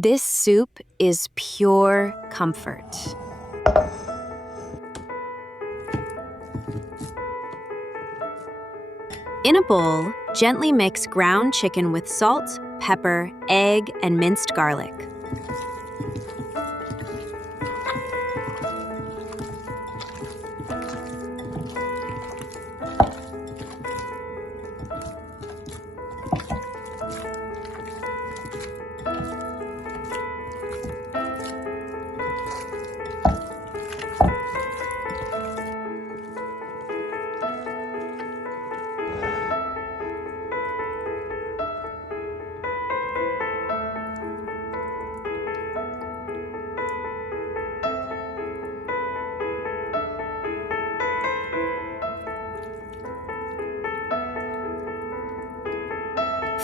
This soup is pure comfort. In a bowl, gently mix ground chicken with salt, pepper, egg, and minced garlic.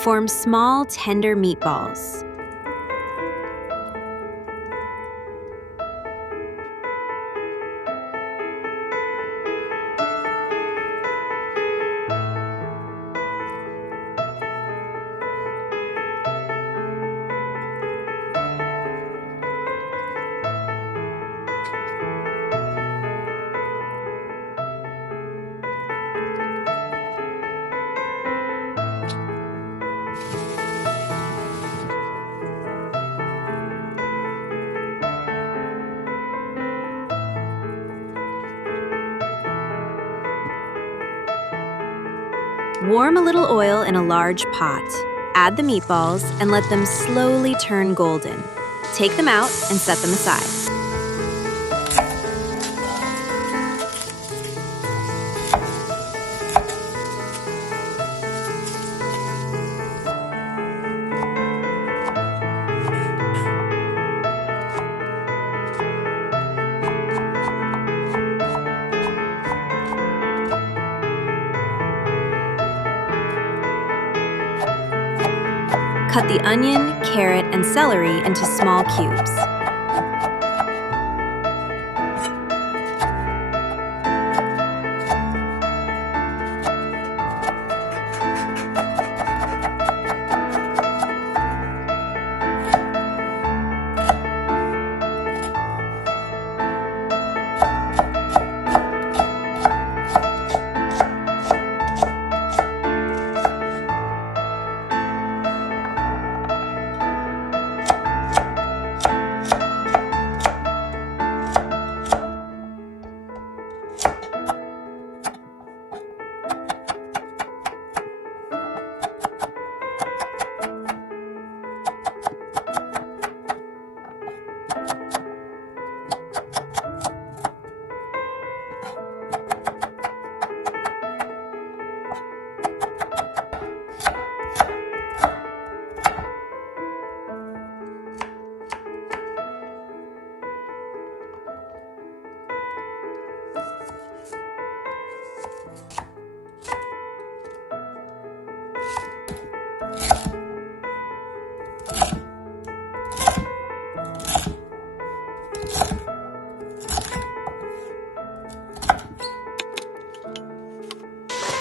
Form small, tender meatballs. Warm a little oil in a large pot. Add the meatballs and let them slowly turn golden. Take them out and set them aside. Cut the onion, carrot, and celery into small cubes.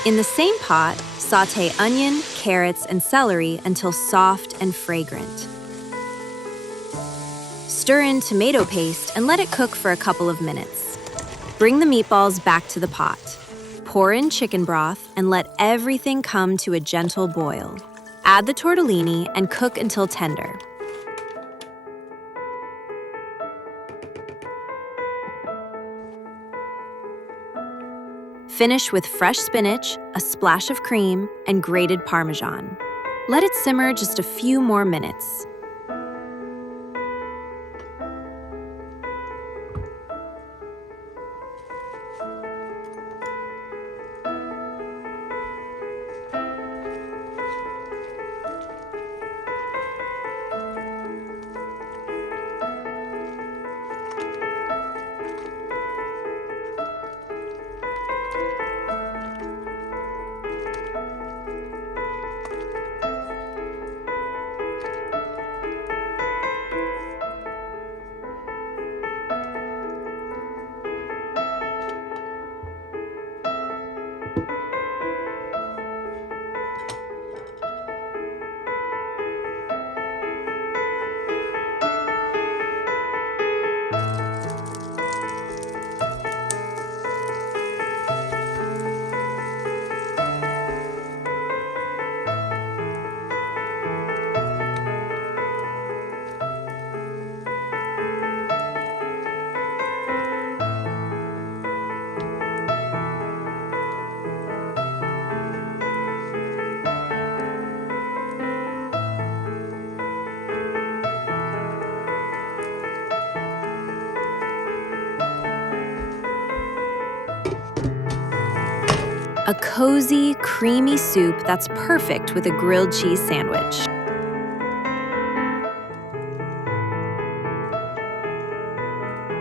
In the same pot, sauté onion, carrots, and celery until soft and fragrant. Stir in tomato paste and let it cook for a couple of minutes. Bring the meatballs back to the pot. Pour in chicken broth and let everything come to a gentle boil. Add the tortellini and cook until tender. Finish with fresh spinach, a splash of cream, and grated Parmesan. Let it simmer just a few more minutes. A cozy, creamy soup that's perfect with a grilled cheese sandwich.